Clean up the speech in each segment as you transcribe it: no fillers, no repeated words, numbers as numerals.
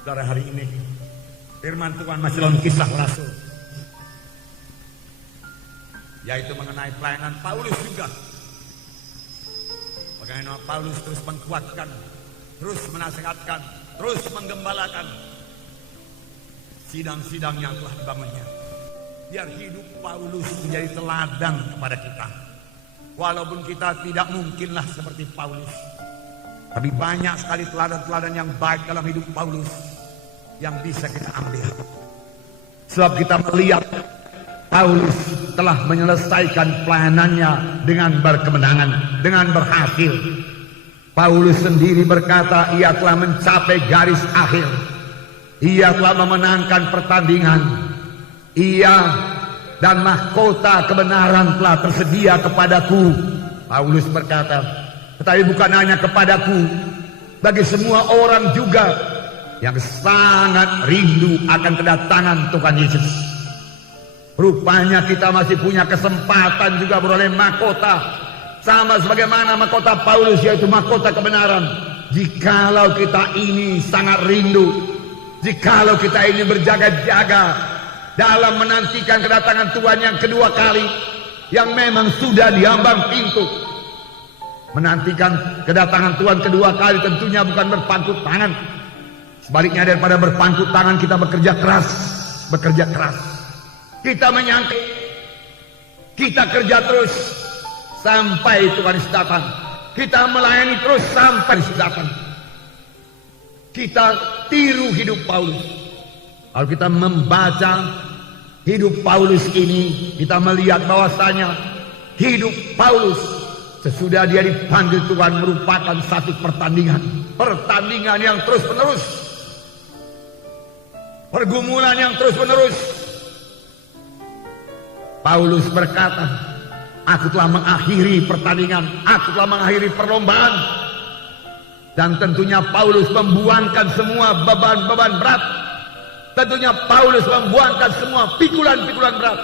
Saudara, hari ini firman Tuhan masih dalam Kisah Rasul, yaitu mengenai pelayanan Paulus juga. Bagaimana Paulus terus menguatkan, terus menasihatkan, terus menggembalakan sidang-sidang yang telah dibangunnya. Biar hidup Paulus menjadi teladan kepada kita. Walaupun kita tidak mungkinlah seperti Paulus, tapi banyak sekali teladan-teladan yang baik dalam hidup Paulus yang bisa kita ambil. Sebab kita melihat Paulus telah menyelesaikan pelayanannya dengan berkemenangan, dengan berhasil. Paulus sendiri berkata, ia telah mencapai garis akhir. Ia telah memenangkan pertandingan. Ia dan mahkota kebenaran telah tersedia kepadaku. Paulus berkata, tetapi bukan hanya kepadaku, bagi semua orang juga yang sangat rindu akan kedatangan Tuhan Yesus. Rupanya kita masih punya kesempatan juga beroleh mahkota, sama sebagaimana mahkota Paulus, yaitu mahkota kebenaran. Jikalau kita ini sangat rindu, jikalau kita ini berjaga-jaga dalam menantikan kedatangan Tuhan yang kedua kali, yang memang sudah diambang pintu. Menantikan kedatangan Tuhan kedua kali tentunya bukan berpangku tangan. Sebaliknya, daripada berpangku tangan, kita bekerja keras. Bekerja keras. Kita menyangka, kita kerja terus sampai Tuhan Yesus datang. Kita melayani terus sampai Yesus datang. Kita tiru hidup Paulus. Kalau kita membaca hidup Paulus ini, kita melihat bahwasanya hidup Paulus sesudah dia dipanggil Tuhan merupakan satu pertandingan. Pertandingan yang terus menerus. Pergumulan yang terus menerus. Paulus berkata, aku telah mengakhiri pertandingan, aku telah mengakhiri perlombaan. Dan tentunya Paulus membuangkan semua beban-beban berat. Tentunya Paulus membuangkan semua pikulan-pikulan berat.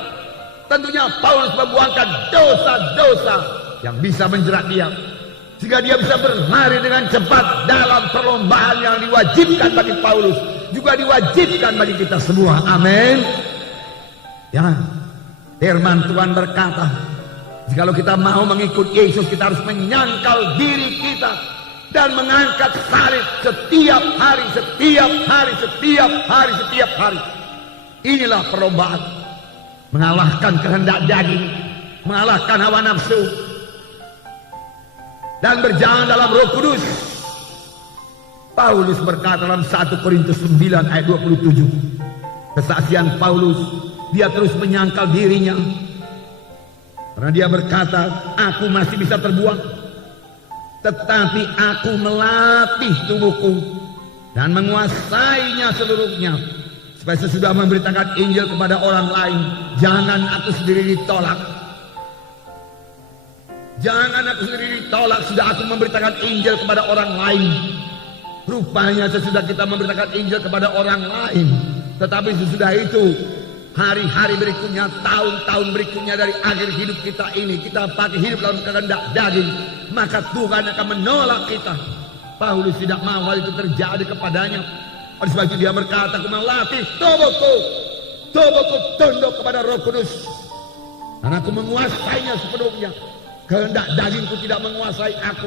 Tentunya Paulus membuangkan dosa-dosa yang bisa menjerat dia, sehingga dia bisa berlari dengan cepat dalam perlombaan yang diwajibkan bagi Paulus, juga diwajibkan bagi kita semua. Amin. Ya, firman Tuhan berkata, jikalau kita mau mengikut Yesus, kita harus menyangkal diri kita dan mengangkat salib setiap hari, setiap hari, setiap hari, setiap hari. Inilah perlombaan, mengalahkan kehendak daging, mengalahkan hawa nafsu, dan berjalan dalam Roh Kudus. Paulus berkata dalam 1 Korintus 9 ayat 27, kesaksian Paulus, dia terus menyangkal dirinya, karena dia berkata, aku masih bisa terbuang, tetapi aku melatih tubuhku dan menguasainya seluruhnya, supaya sesudah memberitakan Injil kepada orang lain, jangan aku sendiri ditolak. Jangan aku sendiri ditolak, sudah aku memberitakan Injil kepada orang lain. Rupanya sesudah kita memberitakan Injil kepada orang lain, tetapi sesudah itu, hari-hari berikutnya, tahun-tahun berikutnya dari akhir hidup kita ini, kita pakai hidup dalam kehendak daging, maka Tuhan akan menolak kita. Paulus tidak mau hal itu terjadi kepadanya. Oleh sebab itu dia berkata, aku melatih tubuhku tunduk kepada Roh Kudus, dan aku menguasainya sepenuhnya. Kehendak dagingku tidak menguasai aku.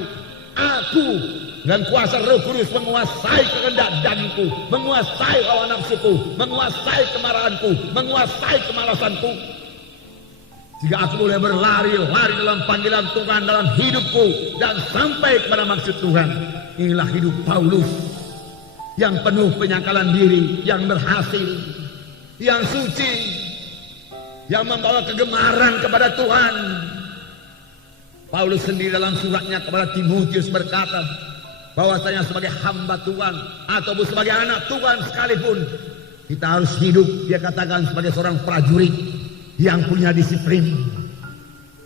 Aku dengan kuasa Roh Kudus menguasai kehendak dagingku, menguasai hawa nafsuku, menguasai kemarahanku, menguasai kemalasanku. Jika aku boleh berlari-lari dalam panggilan Tuhan dalam hidupku dan sampai kepada maksud Tuhan. Inilah hidup Paulus yang penuh penyangkalan diri, yang berhasil, yang suci, yang membawa kegemaran kepada Tuhan. Paulus sendiri dalam suratnya kepada Timotius berkata bahwasanya sebagai hamba Tuhan ataupun sebagai anak Tuhan sekalipun, kita harus hidup, dia katakan, sebagai seorang prajurit yang punya disiplin.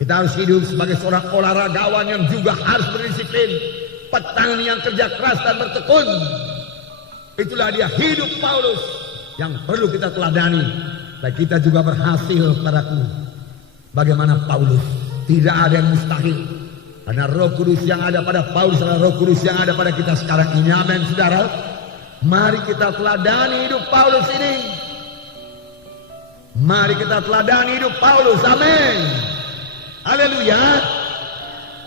Kita harus hidup sebagai seorang olahragawan yang juga harus berdisiplin, petani yang kerja keras dan bertekun. Itulah dia hidup Paulus yang perlu kita teladani, dan kita juga berhasil padaku. Bagaimana Paulus? Tidak ada yang mustahil, karena Roh Kudus yang ada pada Paulus adalah Roh Kudus yang ada pada kita sekarang ini. Amin, saudara. Mari kita teladani hidup Paulus ini. Mari kita teladani hidup Paulus. Amin. Haleluya.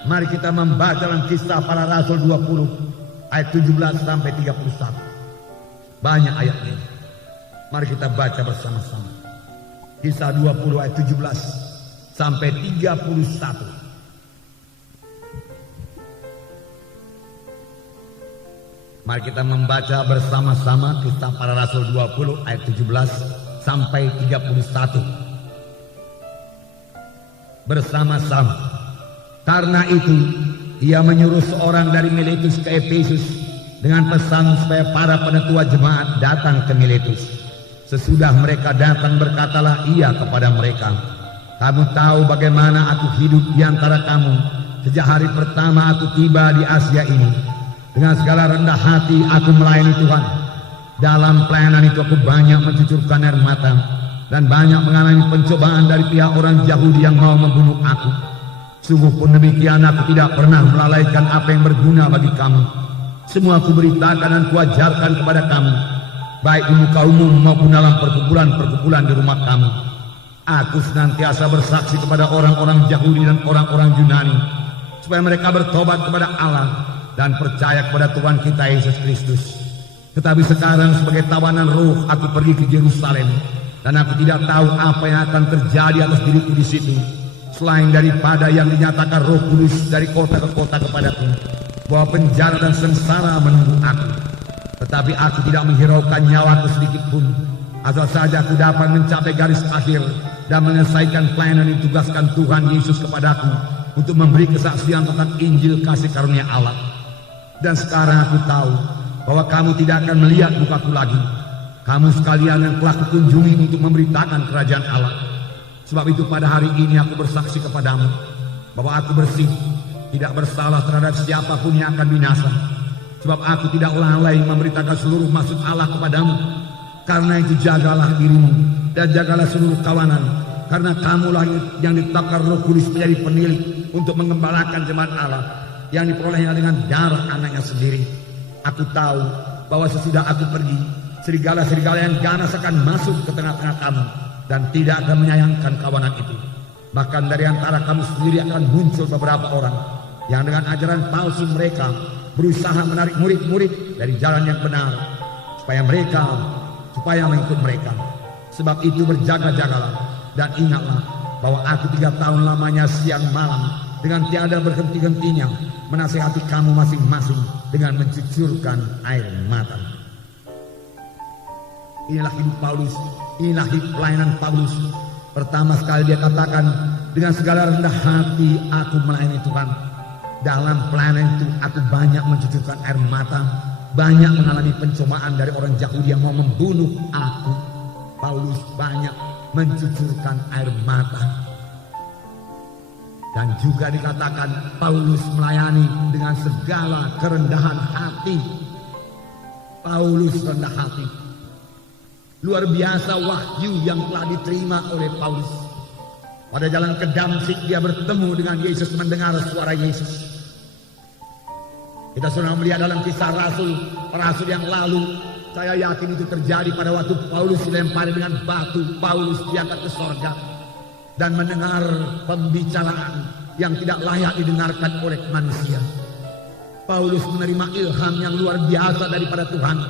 Mari kita membaca dalam Kisah Para Rasul 20 ayat 17 sampai 31. Banyak ayatnya. Mari kita baca bersama-sama. Kisah 20 ayat 17 sampai 31. Mari kita membaca bersama-sama Kisah Para Rasul 20 ayat 17 sampai 31. Bersama-sama. Karena itu ia menyuruh seorang dari Miletus ke Efesus dengan pesan supaya para penetua jemaat datang ke Miletus. Sesudah mereka datang, berkatalah ia kepada mereka, kamu tahu bagaimana aku hidup di antara kamu sejak hari pertama aku tiba di Asia ini. Dengan segala rendah hati aku melayani Tuhan. Dalam pelayanan itu aku banyak mencucurkan air mata dan banyak mengalami pencobaan dari pihak orang Yahudi yang mau membunuh aku. Sungguh pun demikian aku tidak pernah melalaikan apa yang berguna bagi kamu. Semua aku beritakan dan kuajarkan kepada kamu, baik di muka umum maupun dalam perkumpulan-perkumpulan di rumah kamu. Aku senantiasa bersaksi kepada orang-orang Yahudi dan orang-orang Yunani supaya mereka bertobat kepada Allah dan percaya kepada Tuhan kita Yesus Kristus. Tetapi sekarang sebagai tawanan roh aku pergi ke Yerusalem dan aku tidak tahu apa yang akan terjadi atas diriku di situ, selain daripada yang dinyatakan Roh Kudus dari kota ke kota kepadaku, bahwa penjara dan sengsara menunggu aku. Tetapi aku tidak menghiraukan nyawaku sedikit pun, asal saja aku dapat mencapai garis akhir dan menyelesaikan pelayanan yang ditugaskan Tuhan Yesus kepadaku untuk memberi kesaksian tentang Injil kasih karunia Allah. Dan sekarang aku tahu bahwa kamu tidak akan melihat mukaku lagi. Kamu sekalian yang telah kukunjungi untuk memberitakan kerajaan Allah. Sebab itu pada hari ini aku bersaksi kepadamu bahwa aku bersih, tidak bersalah terhadap siapapun yang akan binasa. Sebab aku tidak lalai memberitakan seluruh maksud Allah kepadamu. Karena itu jagalah dirimu dan jagalah seluruh kawanan. Karena kamulah yang ditetapkan Roh Kudus menjadi penilik untuk mengembalakan jemaat Allah yang diperolehnya dengan darah anaknya sendiri. Aku tahu bahwa sesudah aku pergi, serigala-serigala yang ganas akan masuk ke tengah-tengah kamu dan tidak akan menyayangkan kawanan itu. Bahkan dari antara kamu sendiri akan muncul beberapa orang yang dengan ajaran palsu mereka berusaha menarik murid-murid dari jalan yang benar supaya mengikut mereka. Sebab itu berjaga-jagalah dan ingatlah bahwa aku 3 tahun lamanya siang malam dengan tiada berhenti-hentinya menasihati kamu masing-masing dengan mencucurkan air mata. Inilah hidup Paulus, inilah hidup pelayanan Paulus. Pertama sekali dia katakan, dengan segala rendah hati aku melayani Tuhan. Dalam pelayanan itu aku banyak mencucurkan air mata, banyak mengalami pencobaan dari orang Yahudi yang mau membunuh aku. Paulus banyak mencucurkan air mata. Dan juga dikatakan Paulus melayani dengan segala kerendahan hati. Paulus rendah hati. Luar biasa wahyu yang telah diterima oleh Paulus. Pada jalan ke Damsyik dia bertemu dengan Yesus, mendengar suara Yesus. Kita sudah melihat dalam Kisah Rasul yang lalu. Saya yakin itu terjadi pada waktu Paulus dilempari dengan batu. Paulus diangkat ke sorga dan mendengar pembicaraan yang tidak layak didengarkan oleh manusia. Paulus menerima ilham yang luar biasa daripada Tuhan.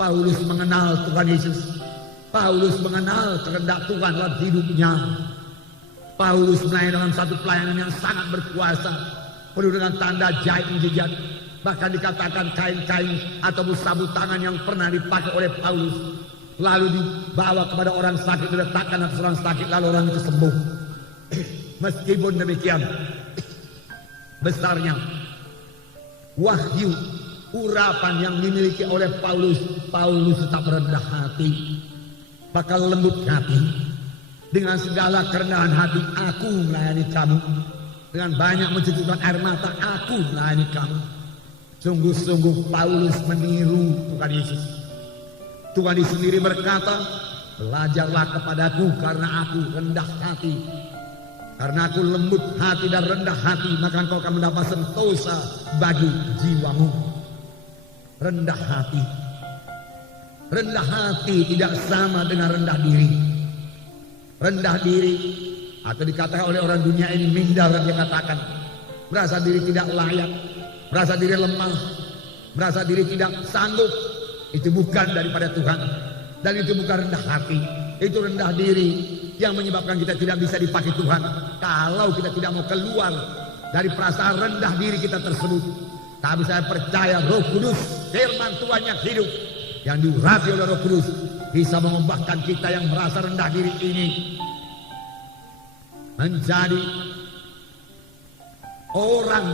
Paulus mengenal Tuhan Yesus. Paulus mengenal kehendak Tuhan dalam hidupnya. Paulus melayani dalam satu pelayanan yang sangat berkuasa, penuh dengan tanda jahit mujizat. Bahkan dikatakan kain-kain atau sabut tangan yang pernah dipakai oleh Paulus lalu dibawa kepada orang sakit, diletakkan atas orang sakit, lalu orang itu sembuh. Meskipun demikian, besarnya wahyu urapan yang dimiliki oleh Paulus, Paulus tetap rendah hati, bakal lembut hati. Dengan segala kerendahan hati aku melayani kamu. Dengan banyak mencucurkan air mata aku melayani kamu. Sungguh-sungguh Paulus meniru Tuhan Yesus. Tuhan Yesus sendiri berkata, belajarlah kepadaku karena aku rendah hati. Karena aku lembut hati dan rendah hati, maka engkau akan mendapat sentosa bagi jiwamu. Rendah hati. Rendah hati tidak sama dengan rendah diri. Rendah diri atau dikatakan oleh orang dunia ini minder, yang dikatakan merasa diri tidak layak, merasa diri lemah, merasa diri tidak sanggup. Itu bukan daripada Tuhan, dan itu bukan rendah hati. Itu rendah diri yang menyebabkan kita tidak bisa dipakai Tuhan kalau kita tidak mau keluar dari perasaan rendah diri kita tersebut. Tapi saya percaya Roh Kudus, firman Tuhan yang hidup, yang diurapi oleh Roh Kudus, bisa mengubahkan kita yang merasa rendah diri ini menjadi orang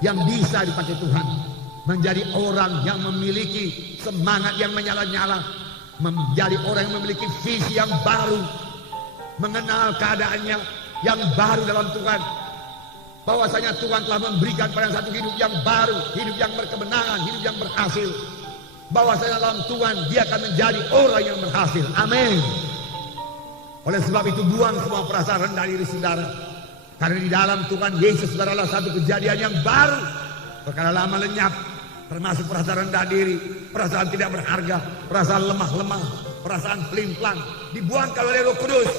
yang bisa dipakai Tuhan, menjadi orang yang memiliki semangat yang menyala-nyala, menjadi orang yang memiliki visi yang baru, mengenal keadaannya yang baru dalam Tuhan, bahwasanya Tuhan telah memberikan pada satu hidup yang baru, hidup yang berkemenangan, hidup yang berhasil. Bahwasanya dalam Tuhan dia akan menjadi orang yang berhasil. Amin. Oleh sebab itu buang semua perasaan rendah diri saudara, karena di dalam Tuhan Yesus adalah satu kejadian yang baru. Perkara lama lenyap, termasuk perasaan rendah diri, perasaan tidak berharga, perasaan lemah-lemah, perasaan pelin-pelan, dibuangkan oleh Roh Kudus,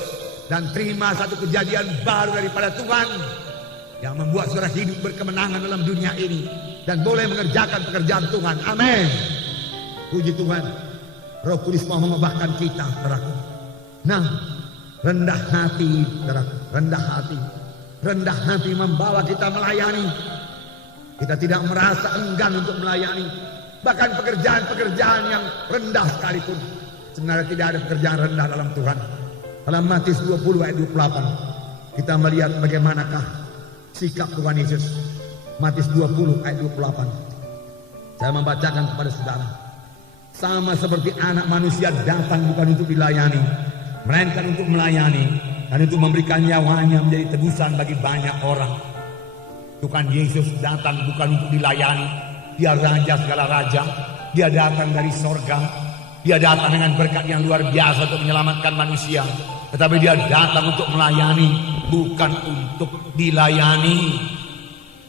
dan terima satu kejadian baru daripada Tuhan yang membuat saudara hidup berkemenangan dalam dunia ini dan boleh mengerjakan pekerjaan Tuhan. Amin. Puji Tuhan. Roh Kudus mau mengubahkan kita, saudaraku. Nah, rendah hati, saudaraku, rendah hati. Rendah hati membawa kita melayani. Kita tidak merasa enggan untuk melayani. Bahkan pekerjaan-pekerjaan yang rendah sekalipun. Sebenarnya tidak ada pekerjaan rendah dalam Tuhan. Dalam Matius 20 ayat 28 kita melihat bagaimanakah sikap Tuhan Yesus. Matius 20 ayat 28. Saya membacakan kepada saudara. Sama seperti anak manusia datang bukan untuk dilayani, melainkan untuk melayani dan untuk memberikan nyawanya menjadi tebusan bagi banyak orang. Tuhan Yesus datang bukan untuk dilayani. Dia raja segala raja. Dia datang dari sorga. Dia datang dengan berkat yang luar biasa untuk menyelamatkan manusia. Tetapi dia datang untuk melayani, bukan untuk dilayani.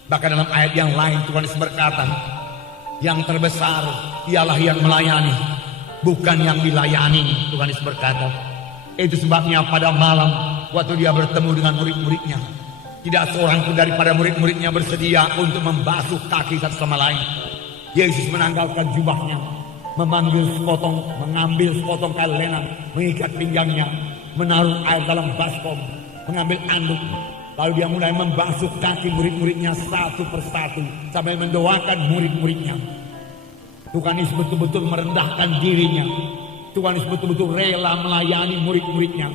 Bahkan dalam ayat yang lain Tuhan Yesus berkata, yang terbesar ialah yang melayani, bukan yang dilayani. Tuhan Yesus berkata. Itu sebabnya pada malam waktu dia bertemu dengan murid-muridnya, tidak seorang pun daripada murid-muridnya bersedia untuk membasuh kaki satu sama lain. Yesus menanggalkan jubahnya, mengambil sepotong kail lenan, mengikat pinggangnya, menaruh air dalam baskom, mengambil anduk. Lalu dia mulai membasuh kaki murid-muridnya satu persatu sampai mendoakan murid-muridnya. Tuhan Yesus betul-betul merendahkan dirinya. Tuhan Yesus betul-betul rela melayani murid-muridnya.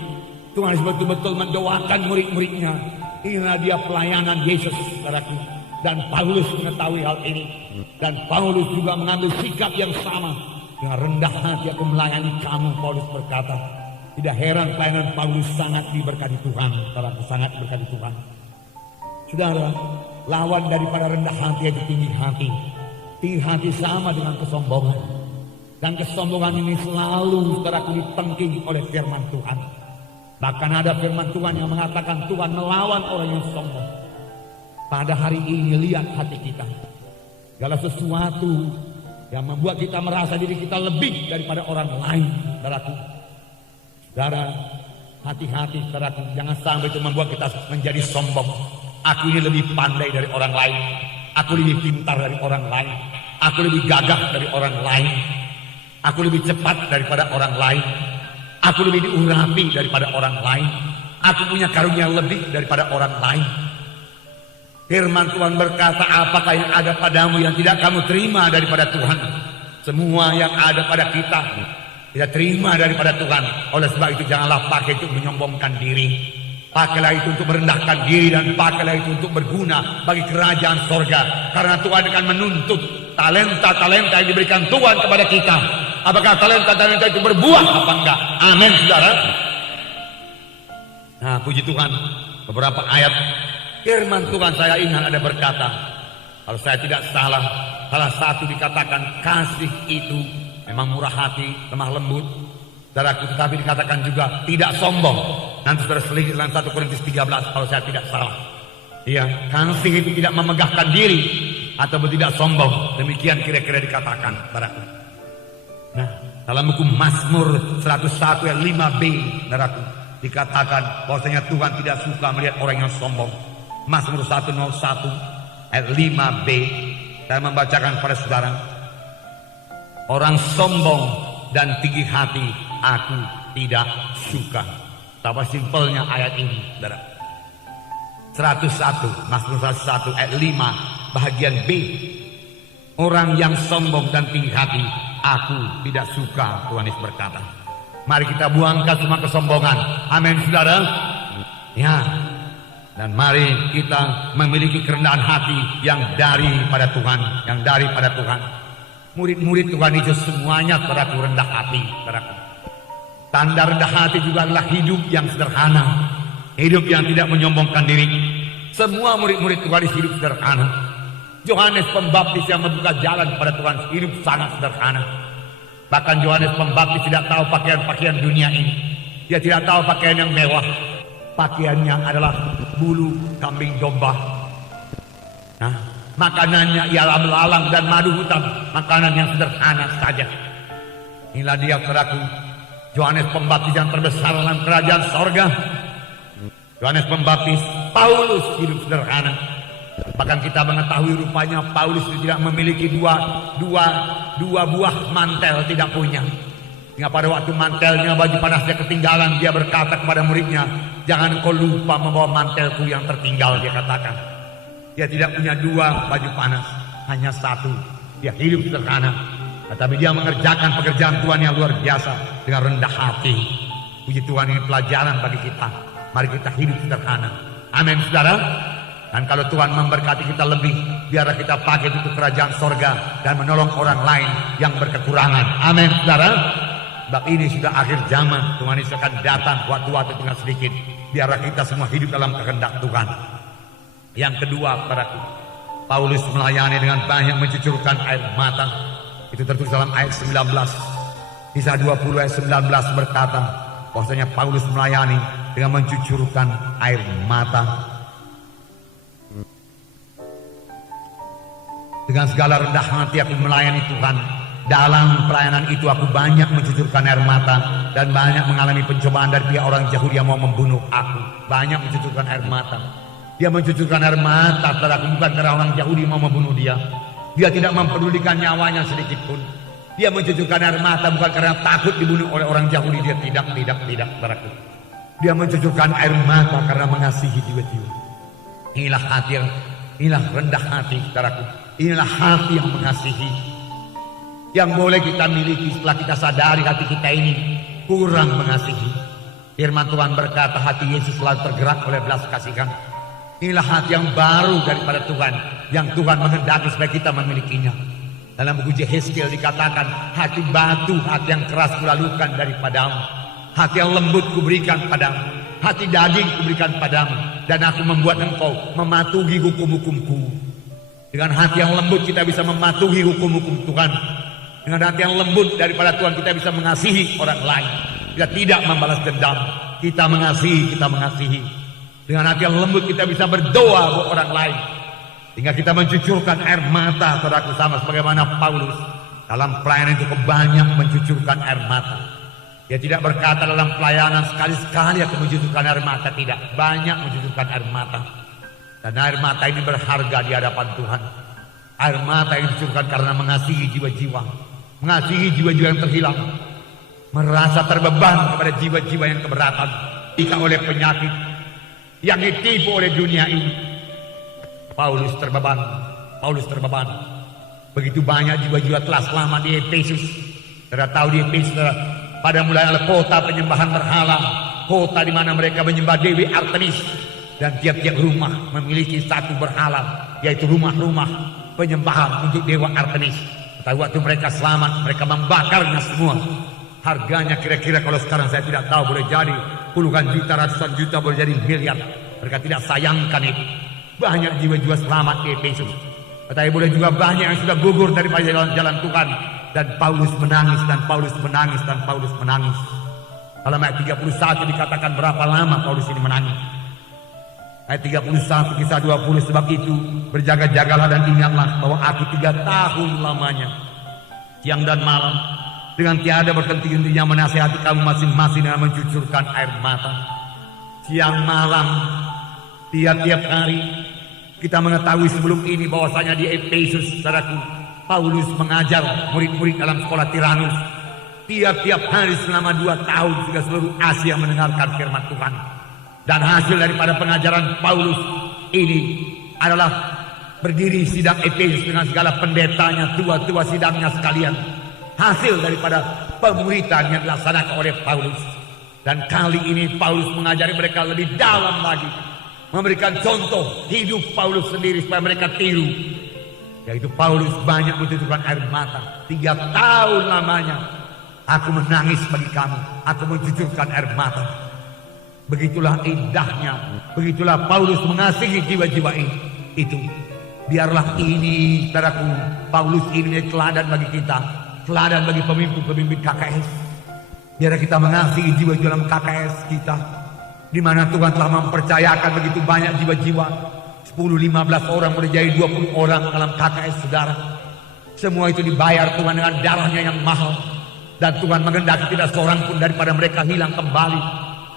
Tuhan Yesus betul-betul mendoakan murid-muridnya. Inilah dia pelayanan Yesus, saudaraku. Dan Paulus mengetahui hal ini. Dan Paulus juga mengambil sikap yang sama. Dengan rendah hati aku melayani kamu, Paulus berkata. Tidak heran pelayanan Paulus sangat diberkati Tuhan, saudaraku, sangat diberkati Tuhan. Saudara, lawan daripada rendah hati yaitu tinggi hati. Tinggi hati sama dengan kesombongan. Dan kesombongan ini selalu, saudaraku, ditengking oleh firman Tuhan. Bahkan ada firman Tuhan yang mengatakan Tuhan melawan orang yang sombong. Pada hari ini lihat hati kita. Segala sesuatu yang membuat kita merasa diri kita lebih daripada orang lain, saudaraku. Saudara, hati-hati, saudaraku, jangan sampai itu membuat kita menjadi sombong. Aku ini lebih pandai dari orang lain. Aku lebih pintar dari orang lain. Aku lebih gagah dari orang lain. Aku lebih cepat daripada orang lain. Aku lebih diurapi daripada orang lain. Aku punya karunia lebih daripada orang lain. Firman Tuhan berkata, apakah yang ada padamu yang tidak kamu terima daripada Tuhan? Semua yang ada pada kita tidak terima daripada Tuhan. Oleh sebab itu janganlah pakai itu menyombongkan diri. Pakailah itu untuk merendahkan diri, dan pakailah itu untuk berguna bagi kerajaan sorga. Karena Tuhan akan menuntut talenta-talenta yang diberikan Tuhan kepada kita. Apakah talenta-talenta itu berbuah apa enggak? Amin, saudara. Nah, puji Tuhan, beberapa ayat firman Tuhan saya ingat ada berkata, kalau saya tidak salah, salah satu dikatakan kasih itu memang murah hati, lemah lembut, saudaraku, tetapi dikatakan juga tidak sombong. Nanti saudara selidiki dalam 1 Korintus 13 kalau saya tidak salah. Iya, kasih itu tidak memegahkan diri atau tidak sombong. Demikian kira-kira dikatakan, saudaraku. Nah, Dalam buku Mazmur 101 ayat 5b, saudaraku, dikatakan bahwasanya Tuhan tidak suka melihat orang yang sombong. Mazmur 101 ayat 5b, saya membacakan pada saudara. Orang sombong dan tinggi hati aku tidak suka. Betapa simpelnya ayat ini, saudara. 101, Mazmur 101 ayat 5 bagian B. Orang yang sombong dan tinggi hati aku tidak suka, Tuhan Yesus berkata. Mari kita buangkan semua kesombongan. Amin, saudara. Ya. Dan mari kita memiliki kerendahan hati yang daripada Tuhan, yang daripada Tuhan. Murid-murid Tuhan itu semuanya saudaraku rendah hati, saudaraku. Tanda rendah hati juga adalah hidup yang sederhana, hidup yang tidak menyombongkan diri. Semua murid-murid Tuhan hidup sederhana. Yohanes Pembaptis yang membuka jalan kepada Tuhan hidup sangat sederhana. Bahkan Yohanes Pembaptis tidak tahu pakaian-pakaian dunia ini. Dia tidak tahu pakaian yang mewah. Pakaiannya adalah bulu kambing domba. Nah, makanannya ialah belalang dan madu hutan. Makanan yang sederhana saja. Inilah dia, saudaraku, Yohanes Pembaptis yang terbesar dalam kerajaan sorga. Yohanes Pembaptis, Paulus hidup sederhana. Bahkan kita mengetahui rupanya Paulus tidak memiliki dua buah mantel, tidak punya. Hingga pada waktu mantelnya, baju panasnya ketinggalan, dia berkata kepada muridnya, jangan kau lupa membawa mantelku yang tertinggal, dia katakan. Dia tidak punya dua baju panas, hanya satu. Dia hidup sederhana, tetapi dia mengerjakan pekerjaan Tuhan yang luar biasa dengan rendah hati. Puji Tuhan, ini pelajaran bagi kita. Mari kita hidup sederhana. Amin, saudara. Dan kalau Tuhan memberkati kita lebih, biarlah kita pakai itu kerajaan sorga dan menolong orang lain yang berkekurangan. Amin, saudara. Sebab ini sudah akhir zaman. Tuhan Yesus akan datang, waktu-waktu tinggal sedikit. Biarlah kita semua hidup dalam kehendak Tuhan. Yang kedua, saudaraku, Paulus melayani dengan banyak mencucurkan air mata. Itu tertulis dalam ayat 19. Kisah 20 ayat 19 berkata bahwasanya Paulus melayani dengan mencucurkan air mata. Dengan segala rendah hati aku melayani Tuhan. Dalam pelayanan itu aku banyak mencucurkan air mata dan banyak mengalami pencobaan dari pihak orang Yahudi yang mau membunuh aku. Banyak mencucurkan air mata. Dia mencucurkan air mata, saudaraku, bukan karena orang Yahudi mau membunuh dia. Dia tidak mempedulikan nyawanya sedikit pun. Dia mencucurkan air mata bukan karena takut dibunuh oleh orang Yahudi. Dia tidak, saudaraku. Dia mencucurkan air mata karena mengasihi jiwa-jiwa. Inilah hati yang, inilah rendah hati, saudaraku. Inilah hati yang mengasihi, yang boleh kita miliki setelah kita sadari hati kita ini kurang mengasihi. Firman Tuhan berkata hati Yesus selalu tergerak oleh belas kasihan. Inilah hati yang baru daripada Tuhan, yang Tuhan menghendaki supaya kita memilikinya. Dalam buku Yehezkiel dikatakan, hati batu, hati yang keras kulalukan daripadamu, hati yang lembut kuberikan padamu, hati daging kuberikan padamu, dan aku membuat engkau mematuhi hukum-hukumku. Dengan hati yang lembut kita bisa mematuhi hukum-hukum Tuhan. Dengan hati yang lembut daripada Tuhan kita bisa mengasihi orang lain. Kita tidak membalas dendam. Kita mengasihi. Dengan hati yang lembut kita bisa berdoa buat orang lain. Sehingga kita mencucurkan air mata, saudaraku, sama sebagaimana Paulus dalam pelayanan itu banyak mencucurkan air mata. Dia tidak berkata dalam pelayanan sekali-sekali aku mencucurkan air mata, tidak. Banyak mencucurkan air mata. Dan air mata ini berharga di hadapan Tuhan. Air mata yang dicucurkan karena mengasihi jiwa-jiwa. Mengasihi jiwa-jiwa yang terhilang. Merasa terbeban kepada jiwa-jiwa yang keberatan. Jika oleh penyakit. Yang ditipu oleh dunia ini. Paulus terbeban. Begitu banyak jiwa-jiwa telah selamat di Efesus. Saudara tahu di Efesus pada mulanya kota penyembahan berhala. Kota di mana mereka menyembah Dewi Artemis. Dan tiap-tiap rumah memiliki satu berhala, yaitu rumah-rumah penyembahan untuk Dewa Artemis. Tapi waktu mereka selamat, mereka membakarnya semua. Harganya kira-kira kalau sekarang saya tidak tahu, boleh jadi puluhan juta, ratusan juta, boleh jadi miliar. Mereka tidak sayangkan itu. Banyak jiwa-jiwa selamat di Efesus. Tetapi boleh juga banyak yang sudah gugur daripada jalan Tuhan. Dan Paulus menangis. Dalam ayat 31 dikatakan berapa lama Paulus ini menangis. Ayat 31 kisah 20, sebab itu berjaga-jagalah dan ingatlah bahwa aku 3 tahun lamanya siang dan malam dengan tiada berhenti-hentinya menasihati kamu masing-masing dengan mencucurkan air mata. Siang malam, tiap-tiap hari, kita mengetahui sebelum ini bahwasanya di Efesus, saudaraku, Paulus mengajar murid-murid dalam sekolah Tiranus. Tiap-tiap hari selama 2 tahun sudah seluruh Asia mendengarkan firman Tuhan. Dan hasil daripada pengajaran Paulus ini adalah berdiri sidang Efesus dengan segala pendetanya, tua-tua sidangnya sekalian. Hasil daripada pemuritan yang dilaksanakan oleh Paulus. Dan kali ini Paulus mengajari mereka lebih dalam lagi, memberikan contoh hidup Paulus sendiri supaya mereka tiru. Yaitu Paulus banyak mencucurkan air mata. 3 tahun lamanya aku menangis bagi kamu, aku mencucurkan air mata. Begitulah indahnya, begitulah Paulus mengasihi jiwa-jiwa itu. Biarlah ini, saudaraku, Paulus ini teladan bagi kita, teladan bagi pemimpin-pemimpin KKS. Biar kita mengasihi jiwa-jiwa dalam KKS kita, di mana Tuhan telah mempercayakan begitu banyak jiwa-jiwa. 10-15 orang boleh jadi 20 orang dalam KKS, saudara. Semua itu dibayar Tuhan dengan darahnya yang mahal. Dan Tuhan menghendaki tidak seorang pun daripada mereka hilang kembali.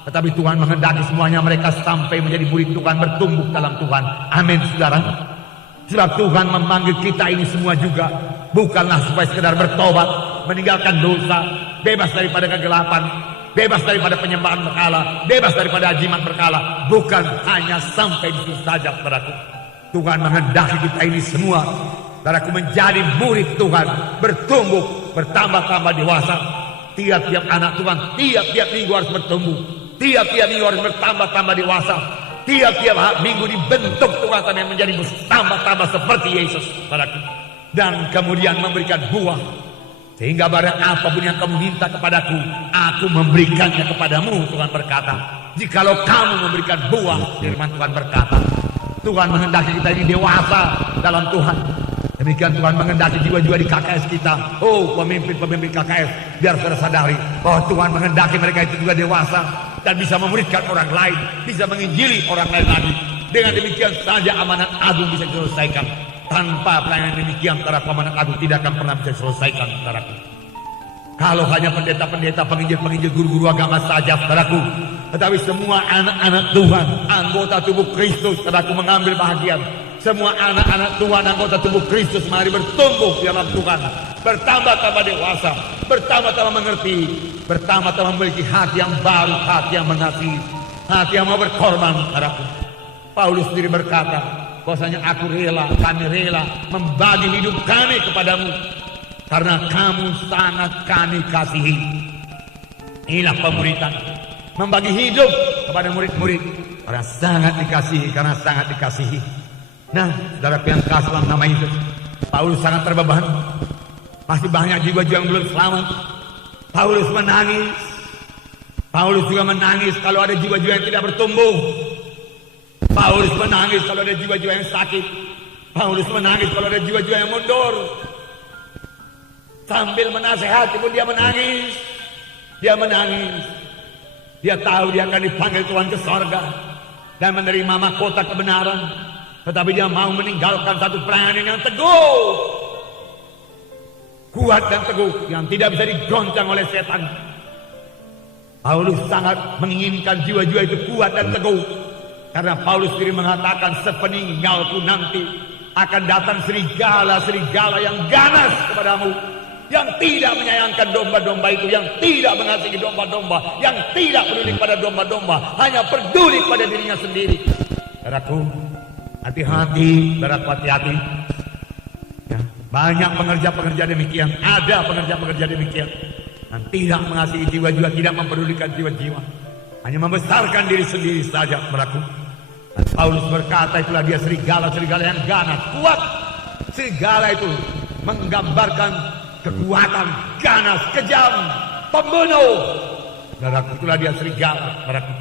Tetapi Tuhan menghendaki semuanya mereka sampai menjadi murid Tuhan, bertumbuh dalam Tuhan. Amin, saudara. Sebab Tuhan memanggil kita ini semua juga bukanlah supaya sekedar bertobat, meninggalkan dosa, bebas daripada kegelapan, bebas daripada penyembahan berhala, bebas daripada jimat berhala. Bukan hanya sampai di situ saja, saudaraku. Tuhan menghendaki kita ini semua, saudaraku, menjadi murid Tuhan, bertumbuh, bertambah-tambah dewasa. Tiap-tiap anak Tuhan, tiap-tiap minggu harus bertumbuh, tiap-tiap minggu harus bertambah-tambah dewasa. Tiap-tiap minggu dibentuk Tuhan sampai menjadi bertambah-tambah seperti Yesus, saudaraku. Dan kemudian memberikan buah. Sehingga barang apapun yang kamu minta kepadaku, aku memberikannya kepadamu, Tuhan berkata. Jikalau kamu memberikan buah, firman Tuhan berkata. Tuhan menghendaki kita ini dewasa dalam Tuhan. Demikian Tuhan menghendaki jiwa-jiwa di KKS kita. Oh, pemimpin-pemimpin KKS, biar saudara sadari bahwa Tuhan menghendaki mereka itu juga dewasa dan bisa memuridkan orang lain, bisa menginjili orang lain lagi. Dengan demikian saja amanat agung bisa diselesaikan. Tanpa pelayanan demikian, para amanat agung tidak akan pernah bisa diselesaikan, saudaraku. Kalau hanya pendeta-pendeta, penginjil-penginjil, guru-guru agama saja, saudaraku. Tetapi semua anak-anak Tuhan, anggota tubuh Kristus, saudaraku, mengambil bahagian. Semua anak-anak Tuhan, anggota tubuh Kristus, mari bertumbuh di dalam Tuhan, bertambah-tambah dewasa, bertambah-tambah mengerti, bertambah-tambah memiliki hati yang baru, hati yang mengasihi, hati yang mau berkorban, saudaraku. Paulus sendiri berkata, bahwasanya aku rela, kami rela membagi hidup kami kepadamu, karena kamu sangat kami kasihi. Inilah pemuritan, membagi hidup kepada murid-murid, karena sangat dikasihi, karena sangat dikasihi. Nah, saudara yang kasih dalam nama Yesus, Paulus sangat terbeban. Masih banyak jiwa-jiwa yang belum selamat. Paulus menangis. Paulus juga menangis kalau ada jiwa-jiwa yang tidak bertumbuh. Paulus menangis kalau ada jiwa-jiwa yang sakit. Paulus menangis kalau ada jiwa-jiwa yang mundur. Sambil menasehati pun dia menangis. Dia menangis. Dia tahu dia akan dipanggil Tuhan ke sorga dan menerima mahkota kebenaran. Tetapi dia mau meninggalkan satu pelayanan yang teguh, kuat dan teguh, yang tidak bisa digoncang oleh setan. Paulus sangat menginginkan jiwa-jiwa itu kuat dan teguh, karena Paulus sendiri mengatakan, sepeninggalku nanti akan datang serigala-serigala yang ganas kepadamu, yang tidak menyayangkan domba-domba itu, yang tidak mengasihi domba-domba, yang tidak peduli pada domba-domba, hanya peduli pada dirinya sendiri. Saudaraku, hati-hati, saudaraku, hati-hati. Ya, banyak pengerja-pengerja demikian, ada pengerja-pengerja demikian, dan tidak mengasihi jiwa-jiwa, tidak mempedulikan jiwa-jiwa, hanya membesarkan diri sendiri saja, saudaraku. Dan Paulus berkata, itulah dia serigala-serigala yang ganas, kuat. Serigala itu menggambarkan kekuatan, ganas, kejam, pembunuh. Saudaraku, itulah dia serigala, saudaraku.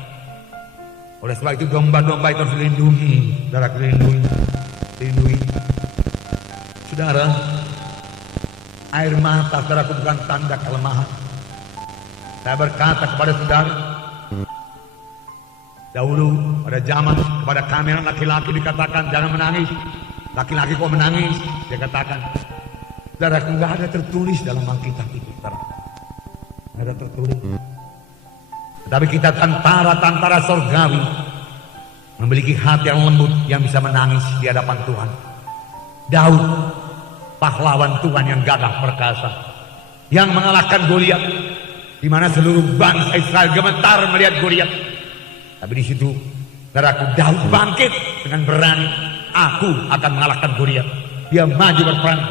Oleh sebab itu domba-domba itu harus dilindungi, saudaraku, dilindungi. Saudara, air mata, saudaraku, bukan tanda kelemahan. Saya berkata kepada saudara, dahulu pada zaman kepada kami anak laki-laki dikatakan jangan menangis. Laki-laki kok menangis? Dia katakan, saudaraku, nggak ada tertulis dalam Alkitab itu, saudara. Ada tertulis. Tetapi kita tentara-tentara surgawi memiliki hati yang lembut yang bisa menangis di hadapan Tuhan. Daud, pahlawan Tuhan yang gagah perkasa, yang mengalahkan Goliat, di mana seluruh bangsa Israel gemetar melihat Goliat. Tapi di situ, saudaraku, Daud bangkit dengan berani. Aku akan mengalahkan Goliat. Dia maju berperang.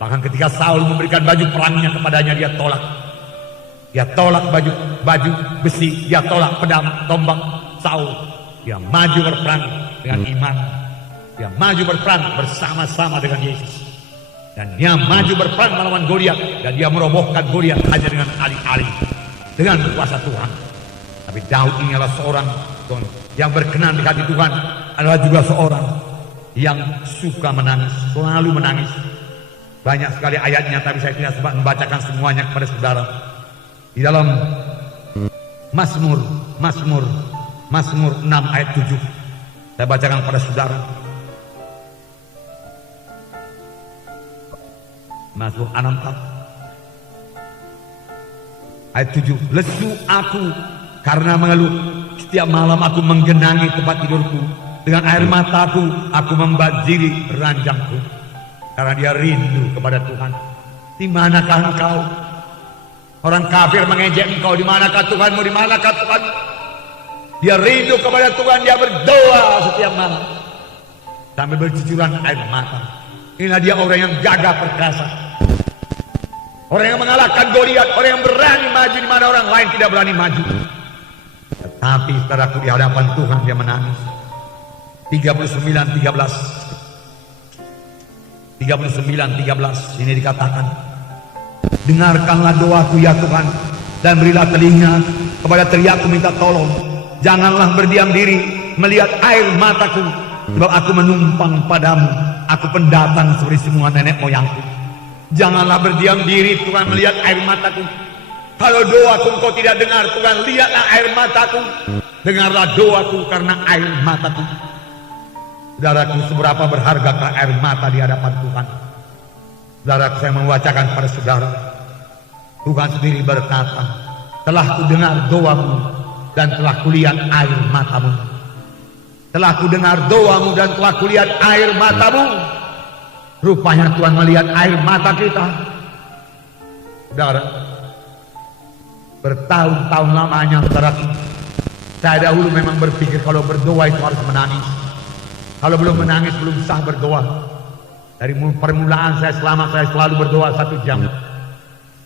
Bahkan ketika Saul memberikan baju perangnya kepadanya, dia tolak. Dia tolak baju besi, dia tolak pedang, tombak Saul. Dia maju berperang dengan iman. Dia maju berperang bersama-sama dengan Yesus. Dan dia maju berperang melawan Goliat, dan dia merobohkan Goliat hanya dengan alih-alih, dengan kuasa Tuhan. Tapi Daud ini adalah seorang yang berkenan di hati Tuhan, adalah juga seorang yang suka menangis, selalu menangis. Banyak sekali ayatnya, tapi saya tidak sempat membacakan semuanya kepada saudara. Di dalam Mazmur 6 ayat 7, saya bacakan kepada saudara. Mazmur 6 ayat 7. Lesu aku karena mengeluh, setiap malam aku menggenangi tempat tidurku, dengan air mataku aku membanjiri ranjangku, karena dia rindu kepada Tuhan. Di manakah engkau? Orang kafir mengejek engkau. Di manakah Tuhanmu? Di manakah Tuhan? Dia rindu kepada Tuhan. Dia berdoa setiap malam sambil bercucuran air mata. Inilah dia orang yang gagah perkasa, orang yang mengalahkan Goliat, orang yang berani maju di mana orang lain tidak berani maju. Tetapi saudaraku, di hadapan Tuhan dia menangis. 39:13 ini dikatakan, dengarkanlah doaku ya Tuhan, dan berilah telinga kepada teriakku minta tolong. Janganlah berdiam diri melihat air mataku, sebab aku menumpang padamu. Aku pendatang seperti semua nenek moyangku. Janganlah berdiam diri Tuhan melihat air mataku. Kalau doaku engkau tidak dengar Tuhan, lihatlah air mataku. Dengarlah doaku karena air mataku. Saudaraku, seberapa berhargakah air mata di hadapan Tuhan? Saudaraku, saya membacakan kepada saudara. Tuhan sendiri berkata, telah kudengar doamu dan telah kulihat air matamu. Telah kudengar doamu dan telah kulihat air matamu. Rupanya Tuhan melihat air mata kita. Saudara, bertahun-tahun lamanya saudaraku, saya dahulu memang berpikir kalau berdoa itu harus menangis. Kalau belum menangis belum sah berdoa. Dari permulaan saya selalu berdoa 1 jam.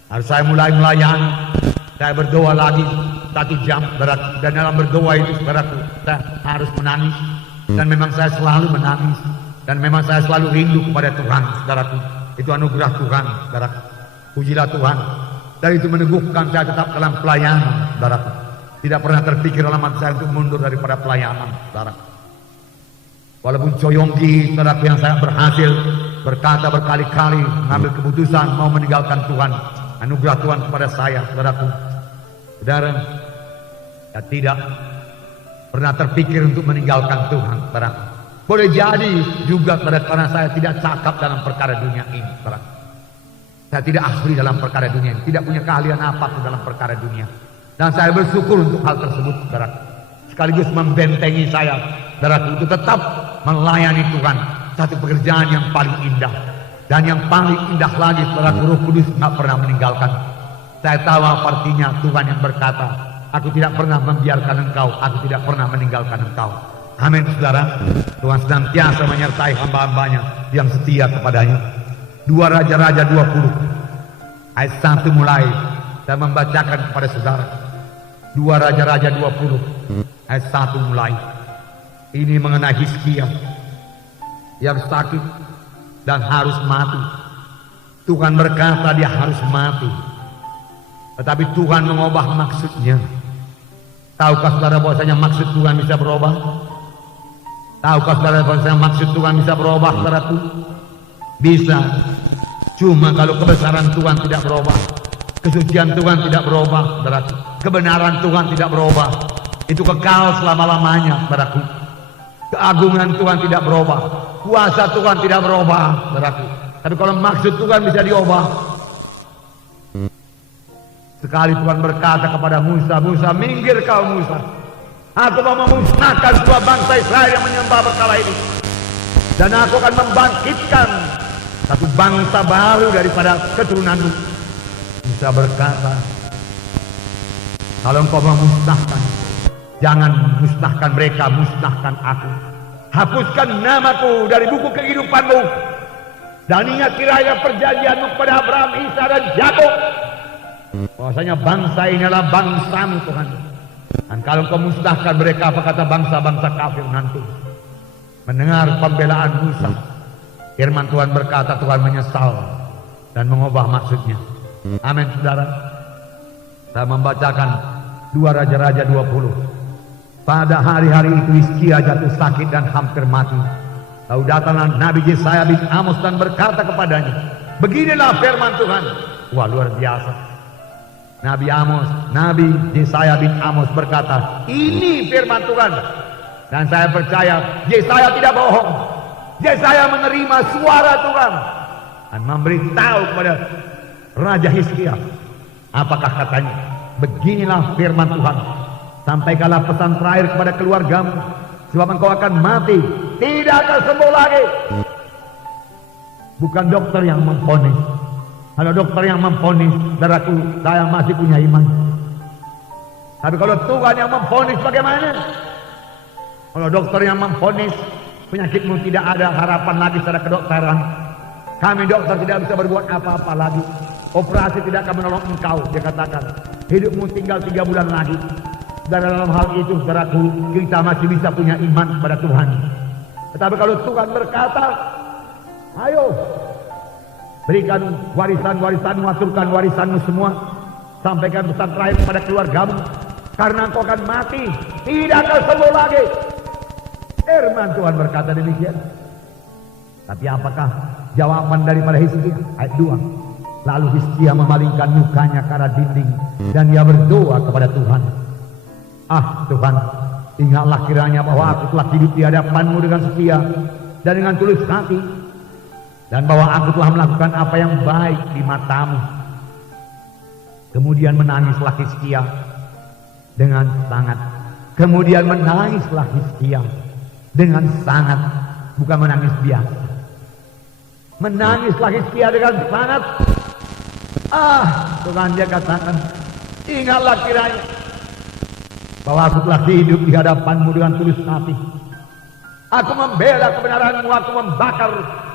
Harus saya mulai melayani, saya berdoa lagi 1 jam. Dan dalam berdoa itu saudaraku, saya harus menangis. Dan memang saya selalu menangis. Dan memang saya selalu rindu kepada Tuhan, saudaraku. Itu anugerah Tuhan, saudaraku. Pujilah Tuhan. Dan itu meneguhkan saya tetap dalam pelayanan, saudaraku. Tidak pernah terpikir dalam hati saya untuk mundur daripada pelayanan, saudaraku. Walaupun Coyonggi, saudaraku, yang saya berhasil berkata berkali-kali mengambil keputusan mau meninggalkan Tuhan, anugerah Tuhan kepada saya, saudaraku. Saudara, saya tidak pernah terpikir untuk meninggalkan Tuhan, saudaraku. Boleh jadi juga karena saya tidak cakap dalam perkara dunia ini, saudaraku. Saya tidak ahli dalam perkara dunia ini, tidak punya keahlian apapun dalam perkara dunia. Dan saya bersyukur untuk hal tersebut, saudaraku. Sekaligus membentengi saya, saudaraku, untuk tetap melayani Tuhan. Satu pekerjaan yang paling indah. Dan yang paling indah lagi, saudaraku, Roh Kudus tidak pernah meninggalkan. Saya tahu apa artinya Tuhan yang berkata, aku tidak pernah membiarkan engkau, aku tidak pernah meninggalkan engkau. Amin, saudara. Tuhan senantiasa menyertai hamba-hambanya yang setia kepadanya. 2 Raja-Raja 20 ayat 1 mulai saya membacakan kepada saudara. 2 Raja-Raja 20 ayat 1 mulai. Ini mengenai Hizkia yang sakit dan harus mati. Tuhan berkata dia harus mati, tetapi Tuhan mengubah maksudnya. Tahukah saudara bahwasanya maksud Tuhan bisa berubah? Tahukah saudara bahwasanya maksud Tuhan bisa berubah, saudaraku? Bisa. Cuma kalau kebesaran Tuhan tidak berubah, kesucian Tuhan tidak berubah, saudaraku, kebenaran Tuhan tidak berubah, itu kekal selama-lamanya, saudaraku. Keagungan Tuhan tidak berubah, kuasa Tuhan tidak berubah, saudaraku. Tapi kalau maksud Tuhan bisa diubah, Sekali Tuhan berkata kepada Musa, Musa, minggir kau Musa. Aku mau memusnahkan semua bangsa Israel yang menyembah berhala ini. Dan aku akan membangkitkan satu bangsa baru daripada keturunanmu. Musa berkata, kalau engkau memusnahkan, jangan musnahkan mereka, musnahkan aku. Hapuskan namaku dari buku kehidupanmu. Dan ingat kiranya perjanjianmu kepada Abraham, Isa dan Yakub. Bahwasanya bangsa ini adalah bangsamu Tuhan. Dan kalau engkau musnahkan mereka, apa kata bangsa-bangsa kafir nanti? Mendengar pembelaan Musa, firman Tuhan berkata, Tuhan menyesal dan mengubah maksudnya. Amin saudara. Saya membacakan 2 Raja-Raja 20. Pada hari-hari itu Hizkia jatuh sakit dan hampir mati. Lalu datanglah Nabi Yesaya bin Amos dan berkata kepadanya, beginilah firman Tuhan. Wah, luar biasa. Nabi Yesaya bin Amos berkata, ini firman Tuhan. Dan saya percaya Yesaya tidak bohong. Yesaya menerima suara Tuhan dan memberitahu kepada Raja Hizkia. Apakah katanya? Beginilah firman Tuhan. Sampaikanlah pesan terakhir kepada keluargamu, sebab engkau akan mati, tidak akan sembuh lagi. Bukan dokter yang memvonis. Kalau dokter yang memvonis, saudaraku, saya masih punya iman. Tapi kalau Tuhan yang memvonis, bagaimana? Kalau dokter yang memvonis penyakitmu tidak ada harapan lagi secara kedokteran, kami dokter tidak bisa berbuat apa-apa lagi. Operasi tidak akan menolong engkau. Dia katakan, hidupmu tinggal 3 bulan lagi. Dan dalam hal itu, saudaraku, kita masih bisa punya iman kepada Tuhan. Tetapi kalau Tuhan berkata, ayo, berikan warisan-warisanmu, aturkan warisanmu semua, sampaikan pesan terakhir kepada keluargamu, karena engkau akan mati, tidak akan sembuh lagi. Firman Tuhan berkata demikian. Tapi apakah jawaban daripada Hizkia? Ayat 2. Lalu Hizkia memalingkan mukanya ke arah dinding dan dia berdoa kepada Tuhan. Ah Tuhan, ingatlah kiranya bahwa aku telah hidup di hadapanmu dengan setia dan dengan tulus hati, dan bahwa aku telah melakukan apa yang baik di matamu. Kemudian menangislah Hizkia dengan sangat. Kemudian menangislah Hizkia dengan sangat, bukan menangis biasa. Menangislah Hizkia dengan sangat. Ah, Tuhan, dia katakan, ingatlah kiranya bahwa aku telah hidup di hadapanmu dengan tulus hati. Aku membela kebenaranmu, aku membakar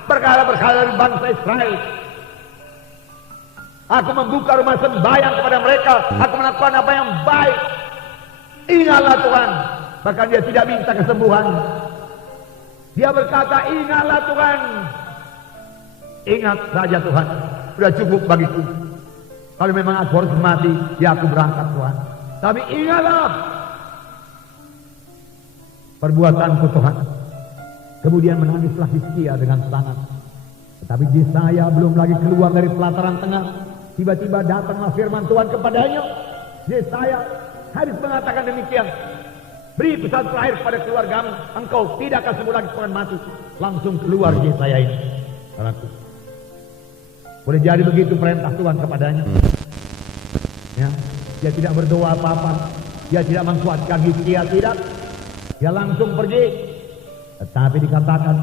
berkala-berkala dari bangsa Israel. Aku membuka rumah sembahyang kepada mereka. Aku melakukan apa yang baik. Ingatlah Tuhan. Bahkan dia tidak minta kesembuhan. Dia berkata, ingatlah Tuhan. Ingat saja Tuhan. Sudah cukup bagiku. Kalau memang aku harus mati, ya aku berangkat Tuhan. Tapi ingatlah perbuatanku Tuhan. Kemudian menangislah Hizkia dengan sangat. Tetapi Yesaya belum lagi keluar dari pelataran tengah, tiba-tiba datanglah firman Tuhan kepadanya. Yesaya harus mengatakan demikian. Beri pesan terakhir pada keluargamu, engkau tidak akan sembuh lagi, akan mati. Langsung keluar Yesaya ini. Boleh jadi begitu perintah Tuhan kepadanya. Ya, dia tidak berdoa apa-apa, dia tidak menguatkan Hizkia, tidak. Dia langsung pergi. Tetapi dikatakan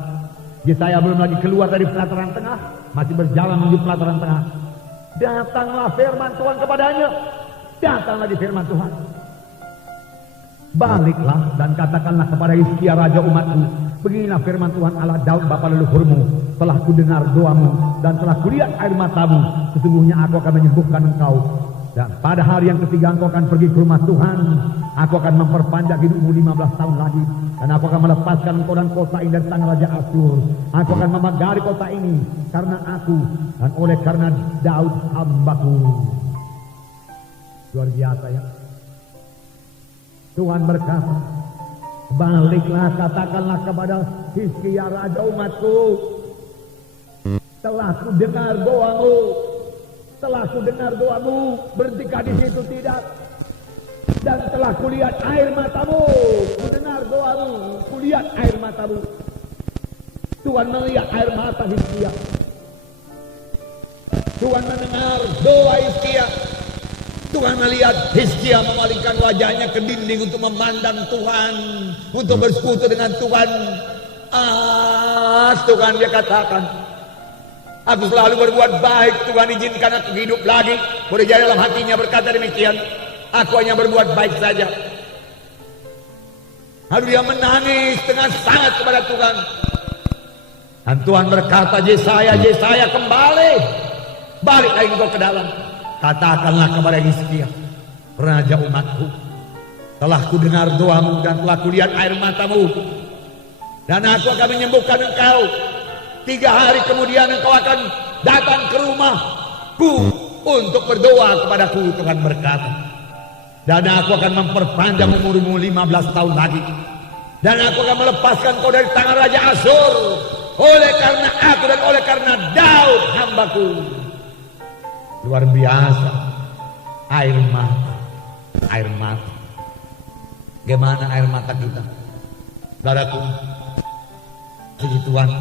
Yesaya belum lagi keluar dari pelataran tengah, masih berjalan menuju pelataran tengah. Datanglah firman Tuhan kepadanya. Datang lagi firman Tuhan. Baliklah dan katakanlah kepada Hizkia raja umatku, beginilah firman Tuhan Allah Daud bapa leluhurmu, telah kudengar doamu dan telah kulihat air matamu, sesungguhnya aku akan menyembuhkan engkau. Dan pada hari yang ketiga engkau akan pergi ke rumah Tuhan. Aku akan memperpanjang hidupmu 15 tahun lagi. Dan aku akan melepaskan engkau dan kota ini dari tangan Raja Asyur. Aku akan memagari kota ini karena aku dan oleh karena Daud hambaku. Luar biasa ya. Tuhan berkata, baliklah katakanlah kepada Hizkia raja umatku, telah ku dengar doamu. Telah ku dengar doamu, berhentikan di situ tidak. Dan telah kulihat air matamu, ku dengar doamu, kulihat air matamu. Tuhan melihat air mata Hizkia. Tuhan mendengar doa Hizkia. Tuhan melihat Hizkia memalingkan wajahnya ke dinding untuk memandang Tuhan, untuk bersekutu dengan Tuhan. Tuhan dia katakan, aku selalu berbuat baik, Tuhan izinkan aku hidup lagi. Boleh jadi dalam hatinya berkata demikian, aku hanya berbuat baik saja. Lalu dia menangis dengan sangat kepada Tuhan. Dan Tuhan berkata, Yesaya, Yesaya, kembali, balik lagi engkau ke dalam. Katakanlah kepada Hizkia, raja umatku, telah ku dengar doamu dan telah kulihat air matamu, dan aku akan menyembuhkan engkau. 3 hari kemudian engkau akan datang ke rumahku untuk berdoa kepadaku, Tuhan berkata. Dan aku akan memperpanjang umurmu 15 tahun lagi, dan aku akan melepaskan kau dari tangan Raja Asyur, oleh karena aku dan oleh karena Daud hambaku. Luar biasa. Air mata, air mata. Bagaimana air mata kita, saudaraku? Puji Tuhan,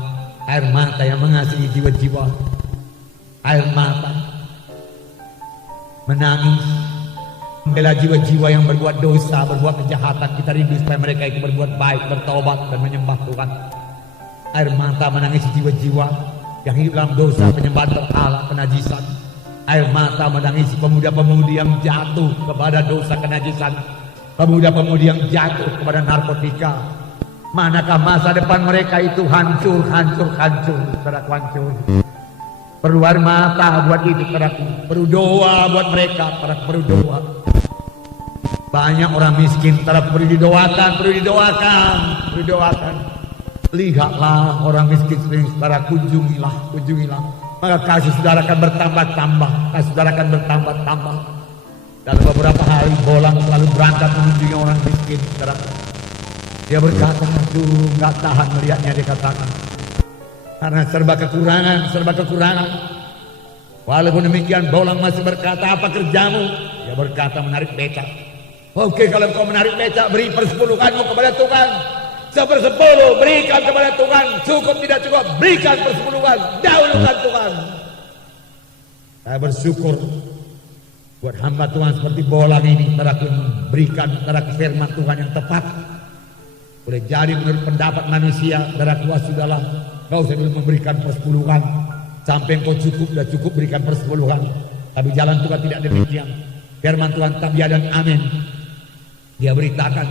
air mata yang mengasihi jiwa-jiwa, air mata menangis membela jiwa-jiwa yang berbuat dosa, berbuat kejahatan. Kita rindu supaya mereka itu berbuat baik, bertobat dan menyembah Tuhan. Air mata menangis jiwa-jiwa yang hidup dalam dosa, penyembahan berhala, penajisan. Air mata menangis pemuda-pemudi yang jatuh kepada dosa kenajisan, pemuda-pemudi yang jatuh kepada narkotika. Manakah masa depan mereka itu hancur, hancur, hancur, saudaraku, hancur. Perlu air mata buat itu, saudaraku. Perlu doa buat mereka, saudaraku, perlu doa. Banyak orang miskin, saudaraku, perlu didoakan, perlu didoakan, perlu didoakan. Lihatlah orang miskin sering, saudara, kunjungilah, kunjungilah. Maka kasih saudara akan bertambah-tambah, kasih saudara akan bertambah-tambah. Dalam beberapa hari Bolang selalu berangkat mengunjungi orang miskin, saudara. Dia berkata, aduh, nggak tahan melihatnya, dia katakan. Karena serba kekurangan, serba kekurangan. Walaupun demikian, Bolang masih berkata, apa kerjamu? Dia berkata, menarik becak. Oke, kalau kau menarik becak, beri persepuluhanmu kepada Tuhan. 1/10 berikan kepada Tuhan. Cukup tidak cukup, berikan persepuluhan. Dahulukan Tuhan. Saya bersyukur buat hamba Tuhan seperti Bolang ini, saudaraku, memberikan saudaraku firman Tuhan yang tepat. Boleh jadi menurut pendapat manusia, saudaraku, sudahlah, kau usah dulu memberikan persepuluhan. Sampai engkau cukup, sudah cukup berikan persepuluhan. Tapi jalan Tuhan tidak demikian. Firman Tuhan tetap ya dan amin. Dia beritakan,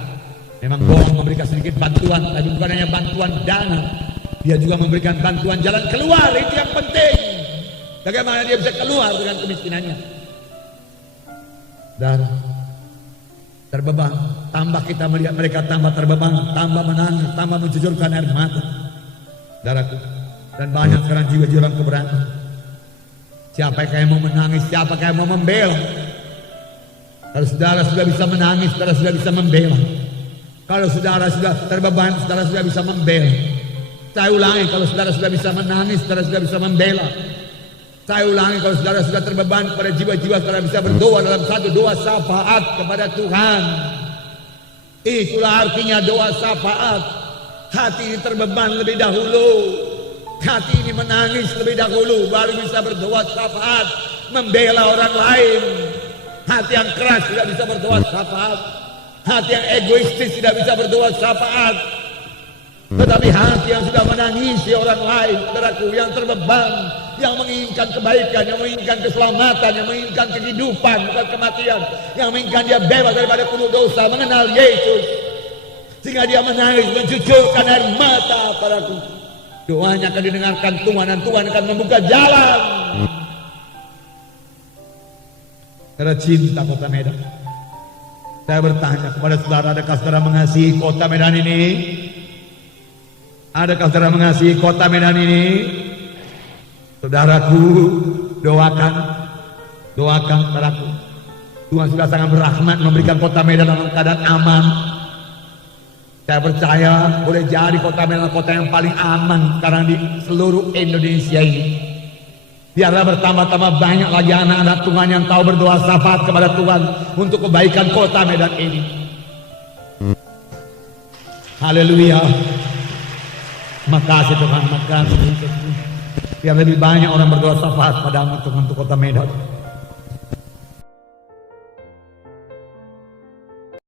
memang Bolang memberikan sedikit bantuan, tapi bukan hanya bantuan dana, dia juga memberikan bantuan jalan keluar. Itu yang penting. Bagaimana dia bisa keluar dengan kemiskinannya? Dan terbeban, tambah kita melihat mereka tambah terbeban, tambah menangis, tambah mencucurkan air mata, saudaraku. Dan banyak sekarang jiwa-jiwa orang keberatan. Siapa yang mau menangis, siapa yang mau membela? Kalau saudara sudah bisa menangis, saudara sudah bisa membela. Kalau saudara sudah terbeban, saudara sudah bisa membela. Saya ulangi, kalau saudara sudah bisa menangis, saudara sudah bisa membela. Saya ulangi, kalau saudara sudah terbeban pada jiwa-jiwa, saudara bisa berdoa dalam satu doa syafaat kepada Tuhan. Itulah artinya doa syafaat. Hati ini terbeban lebih dahulu, hati ini menangis lebih dahulu, baru bisa berdoa syafaat, membela orang lain. Hati yang keras tidak bisa berdoa syafaat. Hati yang egoistis tidak bisa berdoa syafaat. Tetapi hati yang sudah menangisi orang lain, saudaraku, yang terbeban, yang menginginkan kebaikan, yang menginginkan keselamatan, yang menginginkan kehidupan, bukan kematian, yang menginginkan dia bebas daripada kutuk dosa, mengenal Yesus, sehingga dia menangis mencucurkan air mata, saudaraku. Doanya akan didengarkan Tuhan, dan Tuhan akan membuka jalan. Karena cinta kota Medan. Saya bertanya kepada saudara, adakah saudara mengasihi kota Medan ini? Adakah saudara mengasihi kota Medan ini? Saudaraku, doakan, doakan saudaraku. Tuhan sudah sangat berrahmat memberikan kota Medan dalam keadaan aman. Saya percaya boleh jadi kota Medan kota yang paling aman sekarang di seluruh Indonesia ini. Biarlah bertambah-tambah banyak lagi anak-anak Tuhan yang tahu berdoa syafaat kepada Tuhan untuk kebaikan kota Medan ini. Haleluya. Makasih Tuhan, makasih. Biar lebih banyak orang berdoa syafaat padamu Tuhan untuk kota Medan.